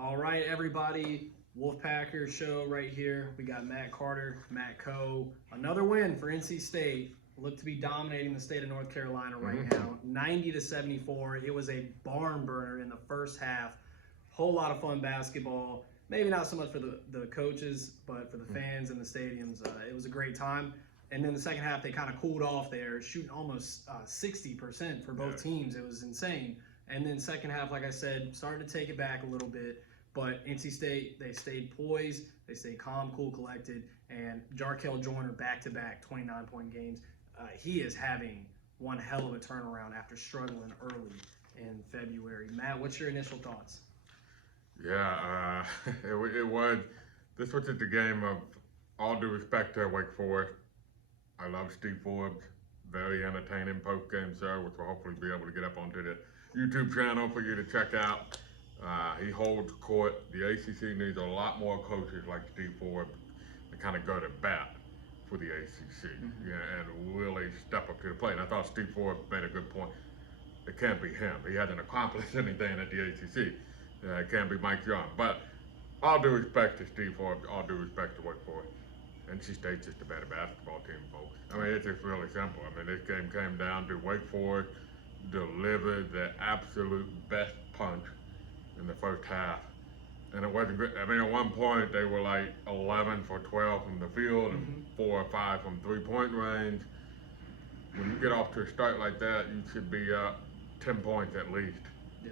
All right, everybody. Wolfpacker show right here. We got Matt Carter, Matt Coe. Another win for NC State. Look to be dominating the state of North Carolina right now. 90-74. It was a barn burner in the first half. Whole lot of fun basketball. Maybe not so much for the coaches, but for the fans and the stadiums. It was a great time. And then the second half, they kind of cooled off there, shooting almost 60% for both teams. It was insane. And then second half, like I said, started to take it back a little bit. But NC State, they stayed poised, they stayed calm, cool, collected, and Jarkel Joyner back-to-back 29-point games. He is having one hell of a turnaround after struggling early in February. Matt, what's your initial thoughts? Yeah, this was just a game of all due respect to Wake Forest. I love Steve Forbes, very entertaining post-game show, which we'll hopefully be able to get up onto the YouTube channel for you to check out. He holds court. The ACC needs a lot more coaches like Steve Forbes to kind of go to bat for the ACC, and really step up to the plate. And I thought Steve Forbes made a good point. It can't be him. He hasn't accomplished anything at the ACC. It can't be Mike Young. But all due respect to Steve Forbes, all due respect to Wake Forest. NC State's just a better basketball team, folks. I mean, it's just really simple. I mean, this game came down to Wake Forest delivered the absolute best punch in the first half. And it wasn't good. I mean, at one point, they were like 11 for 12 from the field and 4 or 5 from three-point range. When you get off to a start like that, you should be up 10 points at least.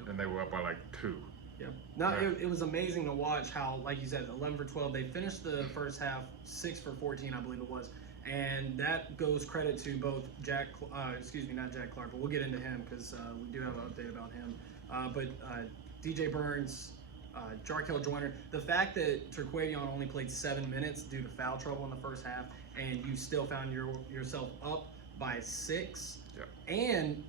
And they were up by like 2. Yep. No, it was amazing to watch how, like you said, 11 for 12. They finished the first half 6 for 14, I believe it was. And that goes credit to both not Jack Clark, but we'll get into him because we do have an update about him. But DJ Burns, Jarkel Joyner, the fact that Terquavion only played 7 minutes due to foul trouble in the first half, and you still found yourself up by 6 and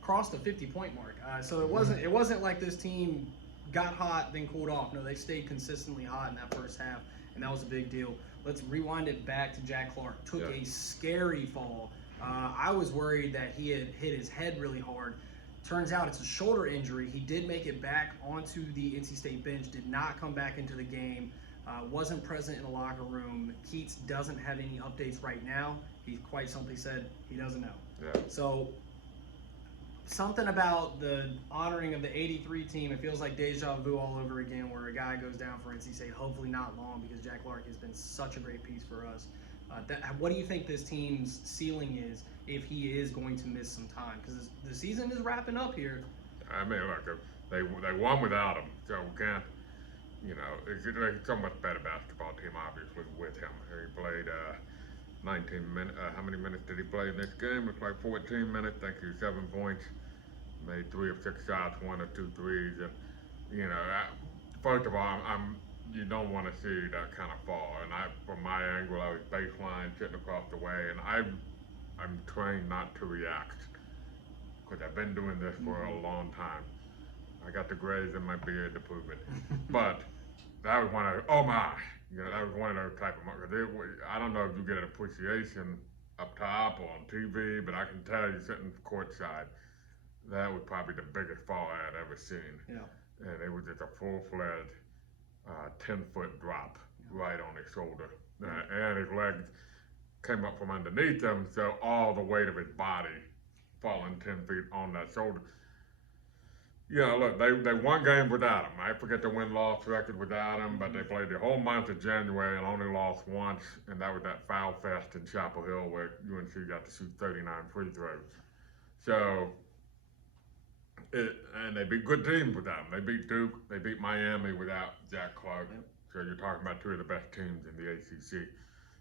crossed the 50-point mark. So it wasn't like this team got hot, then cooled off. No, they stayed consistently hot in that first half, and that was a big deal. Let's rewind it back to Jack Clark. Took a scary fall. I was worried that he had hit his head really hard. Turns out it's a shoulder injury. He did make it back onto the NC State bench, did not come back into the game, wasn't present in the locker room. Keats doesn't have any updates right now. He quite simply said he doesn't know. So something about the honoring of the 83 team, it feels like deja vu all over again, where a guy goes down for NC State, hopefully not long, because Jack Clark has been such a great piece for us. What do you think this team's ceiling is if he is going to miss some time? Because the season is wrapping up here. I mean, look, they won without him, so we can't, it's a much better basketball team, obviously, with him. He played 19 minutes. How many minutes did he play in this game? It's like 14 minutes. Thank you, 7 points. Made 3 of 6 shots, 1 or 2 threes, and first of all, you don't want to see that kind of fall. And from my angle, I was baseline sitting across the way, and I'm trained not to react because I've been doing this for a long time. I got the grays in my beard to prove it. But that was one of that was one of those type of moments. I don't know if you get an appreciation up top or on TV, but I can tell you sitting courtside, that was probably the biggest fall I had ever seen. And it was just a full-fledged 10-foot drop right on his shoulder. And his legs came up from underneath him, so all the weight of his body falling 10 feet on that shoulder. Look, they won games without him. I forget the win-loss record without him, but they played the whole month of January and only lost once, and that was that foul fest in Chapel Hill where UNC got to shoot 39 free throws. So, and they beat good teams without him. They beat Duke, they beat Miami without Jack Clark. So you're talking about 2 of the best teams in the ACC.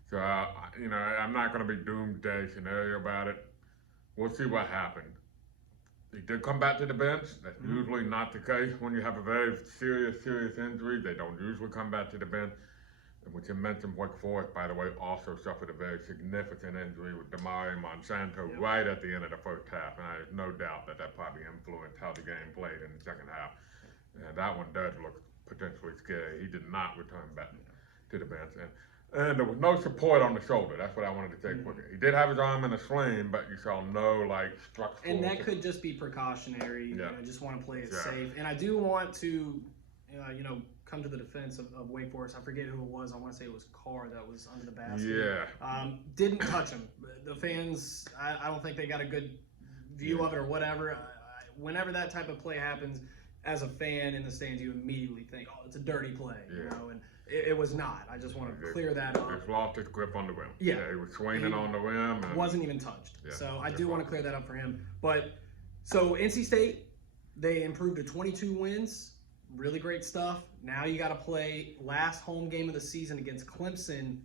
So, I'm not going to be doomsday scenario about it. We'll see what happened. He did come back to the bench. That's usually not the case when you have a very serious injury. They don't usually come back to the bench. And which you mentioned, Wake Forest, by the way, also suffered a very significant injury with Damari Monsanto right at the end of the first half. And I have no doubt that probably influenced how the game played in the second half. And that one does look potentially scary. He did not return back to the bench. And there was no support on the shoulder. That's what I wanted to say quickly. He did have his arm in a sling, but you saw no structural. And that could just be precautionary. Just want to play it safe. And I do want to come to the defense of Wake Forest. I forget who it was. I want to say it was Carr that was under the basket. Yeah. Didn't touch him. The fans, I don't think they got a good view of it or whatever. Whenever that type of play happens, as a fan in the stands, you immediately think, oh, it's a dirty play, and it was not. I just want to clear that up. Just lost his grip on the rim. Yeah. He was swinging on the rim. And wasn't even touched. Yeah, so I do want to clear that up for him. But, so NC State, they improved to 22 wins. Really great stuff. Now you got to play last home game of the season against Clemson.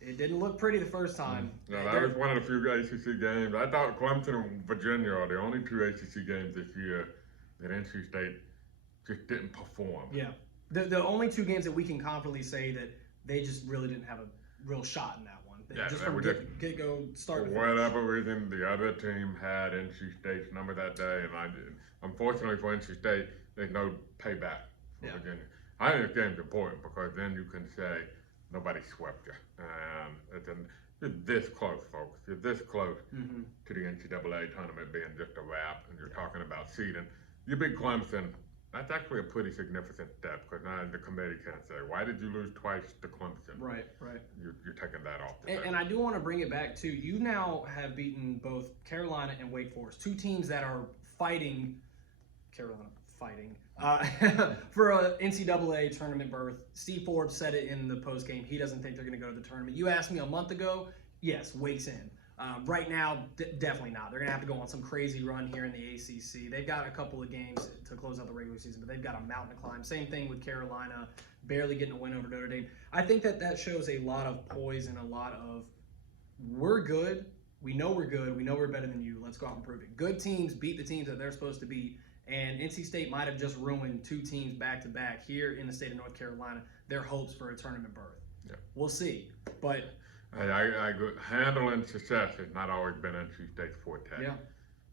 It didn't look pretty the first time. No, that was one of the few ACC games. I thought Clemson and Virginia are the only two ACC games this year that NC State just didn't perform. Yeah. The only two games that we can confidently say that they just really didn't have a real shot in that one. Just from get-go start. For whatever reason, the other team had NC State's number that day, and unfortunately for NC State, there's no payback for Virginia. I think this game's important because then you can say nobody swept you. You're this close, folks. You're this close to the NCAA tournament being just a wrap, and you're talking about seeding. You beat Clemson. That's actually a pretty significant step because now the committee can't say, why did you lose twice to Clemson? Right. You're taking that off the and I do want to bring it back to, you now have beaten both Carolina and Wake Forest, two teams that are fighting for a NCAA tournament berth. Steve Forbes said it in the postgame. He doesn't think they're going to go to the tournament. You asked me a month ago. Yes, Wake's in. Right now, definitely not. They're going to have to go on some crazy run here in the ACC. They've got a couple of games to close out the regular season, but they've got a mountain to climb. Same thing with Carolina, barely getting a win over Notre Dame. I think that shows a lot of poise and a lot of, we're good. We know we're good. We know we're better than you. Let's go out and prove it. Good teams beat the teams that they're supposed to beat. And NC State might have just ruined two teams back-to-back here in the state of North Carolina, their hopes for a tournament berth. Yeah. We'll see. But I handling success has not always been NC State's forte. Yeah.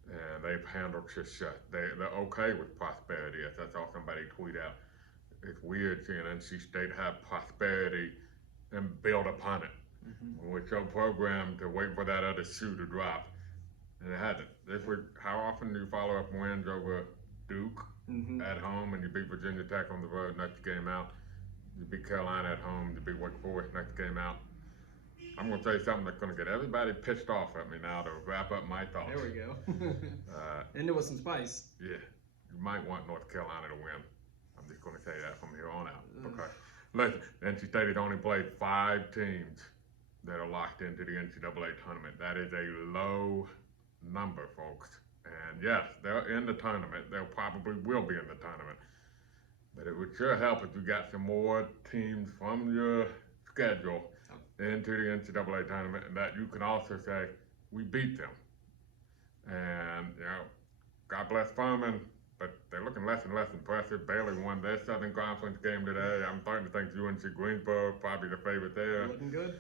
And they've handled success. They're okay with prosperity. I saw somebody tweet out, it's weird seeing NC State have prosperity and build upon it. We're so programmed to wait for that other shoe to drop. And it hasn't. How often do you follow up wins over Duke at home, and you beat Virginia Tech on the road next game out? You beat Carolina at home, you beat Wake Forest next game out. I'm going to tell you something that's going to get everybody pissed off at me now to wrap up my thoughts. There we go. And there was some spice. Yeah. You might want North Carolina to win. I'm just going to say that from here on out. Because, listen, NC State has only played 5 teams that are locked into the NCAA tournament. That is a low number, folks. And yes, they're in the tournament. They probably will be in the tournament. But it would sure help if you got some more teams from your schedule into the NCAA tournament, and that you can also say, we beat them. And, God bless Furman, but they're looking less and less impressive. Baylor won their Southern Conference game today. I'm starting to think UNC Greensboro probably the favorite there. Looking good.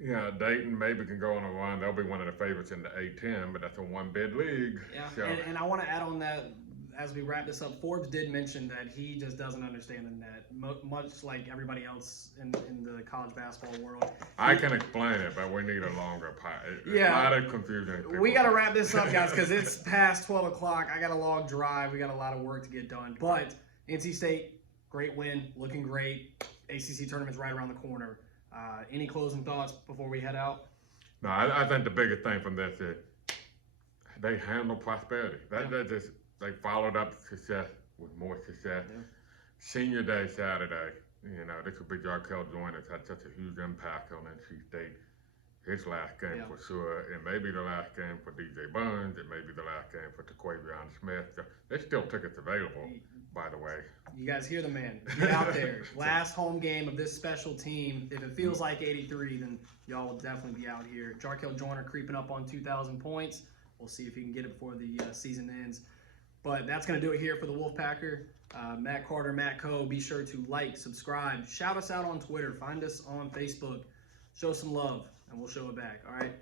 Yeah, Dayton maybe can go on a run. They'll be one of the favorites in the A-10, but that's a one-bid league. Yeah, so. and I want to add on that, as we wrap this up, Forbes did mention that he just doesn't understand the net, much like everybody else in the college basketball world. I can explain it, but we need a longer part. It's a lot of confusion. We got to wrap this up, guys, because it's past 12 o'clock. I got a long drive. We got a lot of work to get done. But NC State, great win, looking great. ACC tournament's right around the corner. Any closing thoughts before we head out? No, I think the biggest thing from this is they handle prosperity. They followed up success with more success. Yeah. Senior Day Saturday, this would be Jarkel Joyner's had such a huge impact on NC State. His last game for sure. It may be the last game for DJ Burns. It may be the last game for Taquavion Smith. There's still tickets available, by the way. You guys hear the man. Get out there. Last home game of this special team. If it feels like 83, then y'all will definitely be out here. Jarkel Joyner creeping up on 2,000 points. We'll see if he can get it before the season ends. But that's going to do it here for the Wolfpacker. Matt Carter, Matt Coe. Be sure to like, subscribe. Shout us out on Twitter. Find us on Facebook. Show some love, and we'll show it back. All right?